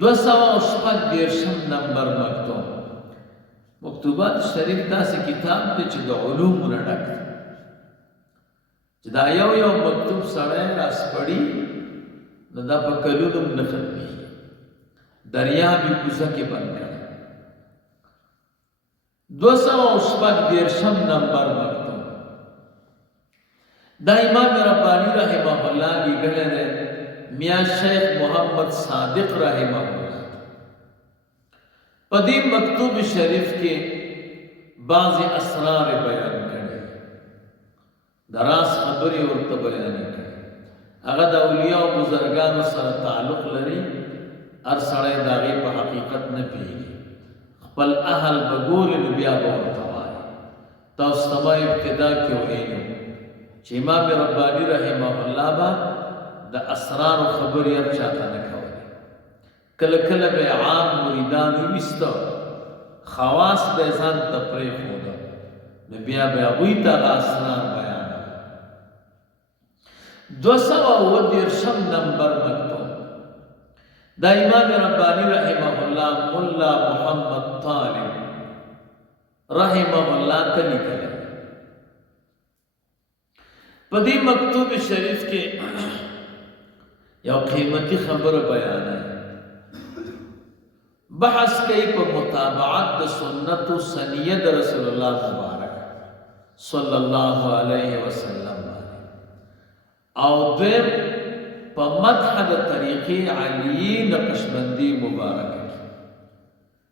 214 نمبر مکتوب. مکتوبات شریف داسې کتاب دی چې د علومو نه ډک دی، چې دا یو مکتوب سړی راسپړي نو دا په کلونو نه ختمېږي، دریاب یې کوزه کې بند کړی. 214 نمبر مکتوب دا امام ربانی رحمه الله لیکلی دی، میاں شیخ محمد صادق رحمه الله په دې مکتوب شریف کې بعض اسرار بیان کړي، د راز خبرې ورته بیان کړي. هغه د اولیاء او بزرګانو سره تعلق لري، هر سړی د هغې په حقیقت نه پوهېږي، خپل اهل به ګوري نو بیا به ورته وایي. تاسو ته به ابتدا کې ویلو چې امام رباني رحمه الله به د اسرارو خبرې هر چاته نه کولې، کله کله به عام مریدان ویسته، خواص به یې ځان ته پرېښوده، نو بیا به هغوی ته هغه اسرار بیانول. 219 نمبر مکتوب دا امام ربانی رحمه الله ملا محمد طالب رحمه الله ته لیکلی. په دې مکتوب شریف کې یو قیمتي خبره بیانوي، بحث کوي په متابعت د سنت سنیه د رسول الله مبارک صلی الله علیه وسلم او دویم په مدح د طریقې علی نقشبندی مبارک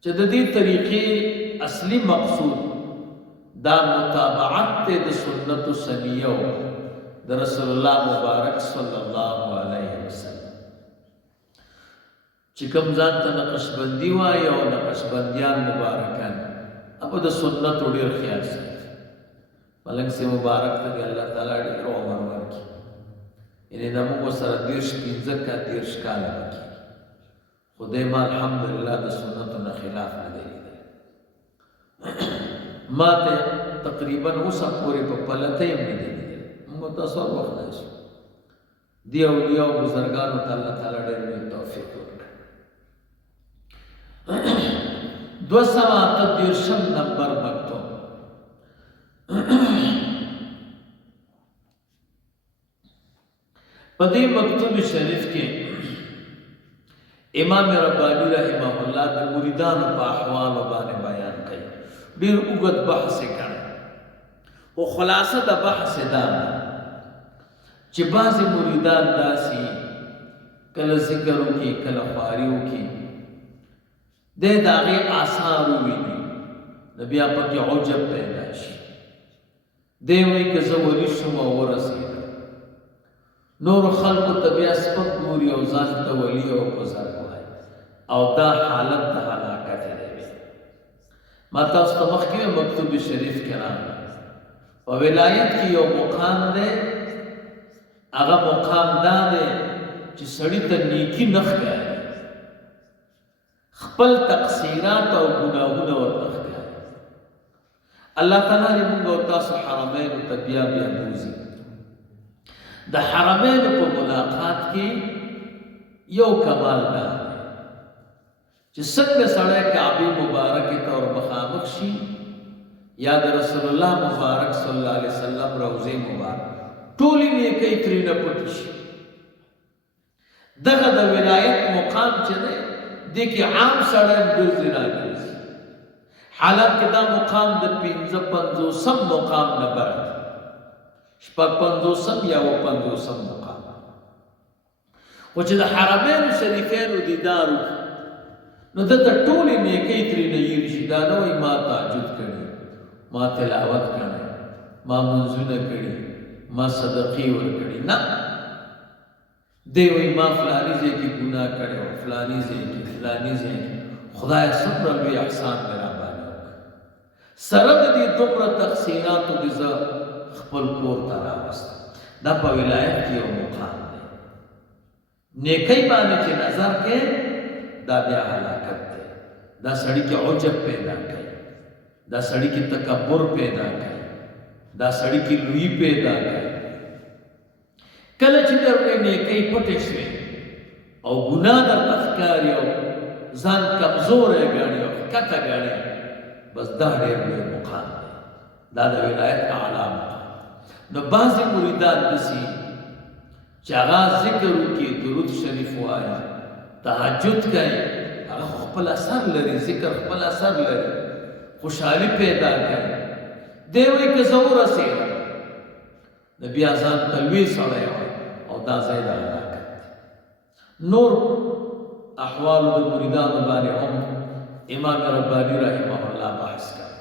چې د دې طریقې اصلي مقصود دا متابعت د سنت سنیه د رسول الله مبارک صلی الله علیه وسلم. چې کوم ځان ته نقشبندي وایي او نقشبندیان مبارکان هغه د سنتو ډېر خیال ساتي. ملنګ سي مبارک ته الله تعالی ډېر عمر ورکړي، یعنې د موږ سره 15 کاله وکړي، خدای ما الحمدلله د سنتو نه خلاف نه دی لیدلی. ما ته تقریبا اوسه پورې په پلته یې هم نه دی لیدلی، موږ تاسو وخت نه شو. دی اولیاء او بزرګانو ته الله تعالی ډېر لوی توفیق ورکړي. 238 نمبر مکتوب په دې مکتوب شریف کې امام ربانی رحمه الله د مریدانو په احوالو باندې بیان کوي. ډېر اوږد بحث یې کړی، خو خلاصه د بحث دا ده چې بعضې مریدان داسې کله ذکر وکړي، کله خواري وکړي، دی د هغې آثار وویني نو بیا پکې عجب پیدا شي. دی وایي که زه ولي شوم او ورسېدم، نورو خلکو ته بیا سپک ګوري او ځان ته ولي او بزرګ وایي، او دا حالت د هلاکت دی. ما تاسو ته مخکې مکتوب شریف کې راغلی په ولایت کې یو مقام دی، هغه مقام دا دی چې سړي ته نیکي نه ښکاري، خپل تقصیرات او ګناهونه ورته ښکاري. الله تعالی دې موږ او تاسو حرمینو ته بیا بوځي. د حرمینو په ملاقات کې یو کمال دا چې څنګه سړی کعبې مبارکې ته ور مخامخ شي یا د رسول الله مبارک صلی الله علیه وسلم روضې مبارک ټولې نیکۍ ترېنه پټې شي. دغه د ولایت مقام چې دی دې کې عام سړی ګرځي راګرځي، حالانکه دا مقام د 55 مقام نه بر 55 یا 50 مقام، خو چې د حرمین شریفینو دیدار نو دته ټولې نیکۍ ترېنه هېرې شي. دا نه وایي ما تهجد کړي، ما تلاوت کړی، ما منځونه کړي، ما صدقې ورکړي، نه. دی وایي ما فلاني ځای کې ګناه کړی وه، فلاني ځای کې، فلاني ځای کې، خدایه څومره لوی احسان مې راباندې وکړ، سره د دې دومره تقصیراتو دې زه خپل کور ته راوستم. دا په ولایت کې یو مقام دی. نیکۍ باندې چې نظر کې دا بیا هلاکت دی. دا سړي کې عجب پیدا کوي، دا سړي کې تکبر پیدا کوي، دا سړي کې لوی پیدا کوي. کله چې درنه نیکۍ پټې شوې او ګناه درته ښکاري او ځان کمزوری ګڼي او ښکته ګڼي، بس دا ډېر لوی مقام دی، دا د ولایت اعلی مقام. نو بعضې مریدان داسې چې هغه ذکر وکړي، درود شریف وایي، تهجد کوي، هغه خپل اثر لري، ذکر خپل اثر لري، خوشحالي پیدا کوي. دی وایي که زه ورسېږم نو بیا ځان ته لوی سړی وایي او دا ځای د هلاکت دی. نور احوالو د مریدانو باندې هم امام رباني رحمه الله بحث کوي.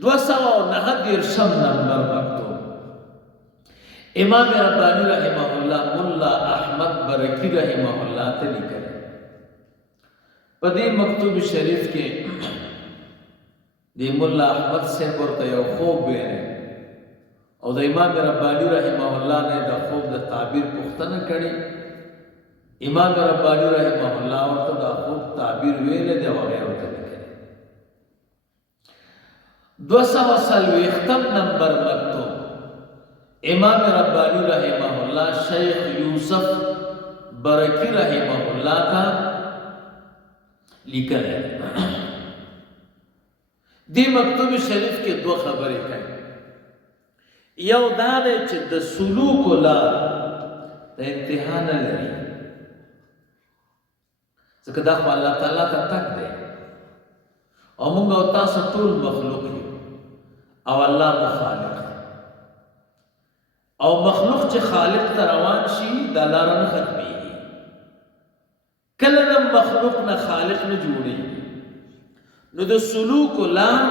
249 نمبر مکتوب امام ربانی رحمه الله ملا احمد برکی رحمه الله ته لیکل. په دې مکتوب شریف کې د ملا احمد صاحب ورته یو خوب ویل او د امام ربانی رحمه الله نه د خوب د تعبیر پوښتنه کړې. امام ربانی رحمه الله ورته د خوب تعبیر ویل دی او هغه ورته لیکل. 240 نمبر مکتوب امام ربانی رحمه الله شیخ یوسف برکی رحمه الله کا لیکل ہے. دی مکتوب شریف کې دو خبرې کوي. یو دا دی چې د سلوک لار د انتها نه لري، ځکه دا خو الله تعالی ته تک دی او موږ او تاسو ټول مخلوق یو او الله مخالق او مخلوق چې خالق ته روان شي دا لار نه ختمېږي. کله نه مخلوق نه خالق نه جوړېږي. نو د سلوک لار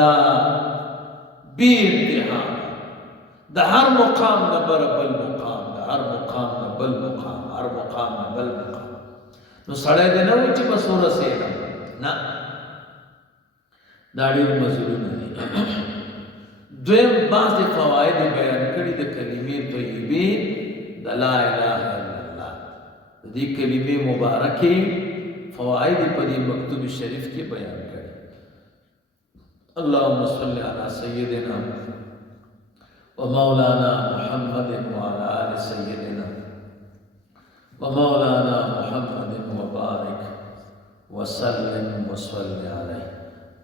دا بې انتها، د هر مقام نه بل مقام، د هر مقام نه بل مقام، هر مقام نه بل مقام. نو سړی دی نه وایي چې بس ورسېږم، نه، دا ډېر مزلونه دي. دویم بعضې فواید بیان کړي د کلمې طیبې د لا اله الا الله. د دې کلمې مبارکې فواید په دې مکتوب شریف کې بیان کړي. اللهم صل علی سیدنا ومولانا محمد وعلى آل سيدنا ومولانا محمد وبارك وسلم وصل عليه.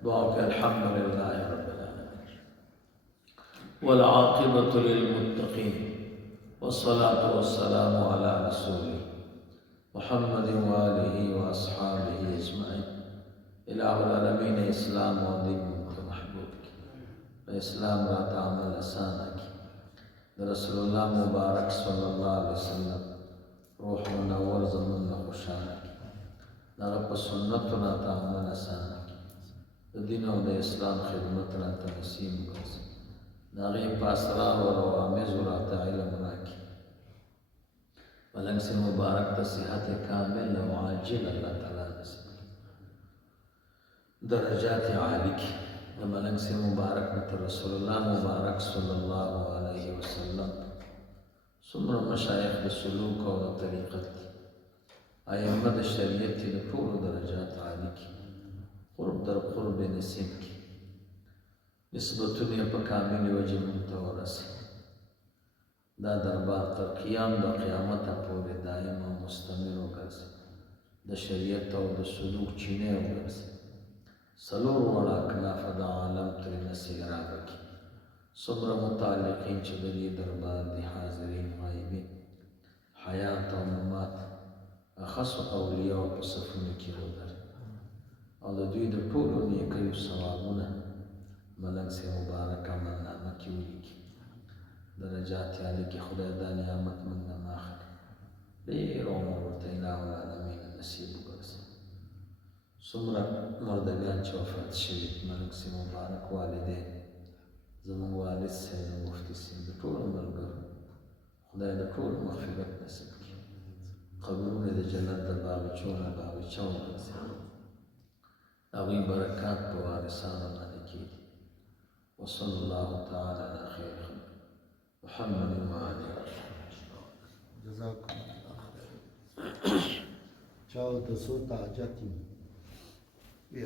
دعاك الحمد لله رب العالمين والعاقبة للمتقين والصلاة والسلام على رسوله محمد وآله وأصحابه أجمعين. إله العالمين إسلام ودين محبوبك إسلام را تعمل أسانك رسول الله مبارك صلى الله عليه وسلم روح منور زمن خوشانك رب سنتنا تعمل أسانك دین او د اسلام خدمت را ته نصیب وکړي. د هغې په اسرار او روامضو را ته علم راکړي. ملنګ صاحب مبارک ته صحت کامل او عاجل الله تعالی نصیب کړي. درجات عالی کړي. د ملنګ صاحب مبارک ته رسول الله مبارک صلی الله علیه وسلم څومره مشایخ د سلوک او د طریقت ائمه د شریعت د ټولو درجات عالی کړي. قرب در قرب نصیب کی نسبتونه په کامل وجه مونته ورسي. دا دربار تر قیام د قیامت پورې دائم او مستمر وګرځي. د شریعت او د سلوک چینه وګرځي. څلور واړه اکناف د عالم ترې نصیرا وکړي. څومره متعلقین چې د دې دربار د حاضرین غایبین حیات او ممات خاص اولیاء په صفونو کې ودرېږي او د دوی د ټولو نیکیو ثوابونه ملنګ صاحب مبارک عملنامه کې ولیکي. درجات عالی کې خدای دا نعمت موږ نه اخلي. ډېر عمر ورته اله العالمین نصیب وګرځي. څومره مردګان چې وفات شوي ملنګ صاحب مبارک والدین زموږ والد صاحب مفتي صاحب د ټولو ملګرو خدای د ټولو مغفرت نصیب کړي. قبرونه د جنت د باغچو نه باغچه وګرځي. هغوی برکات په وارثانو باندې کېږي. وصلی الله تعالی علی خیر خلق محمد وآله جزاکم الله. چاو ته څو ته حاجت وي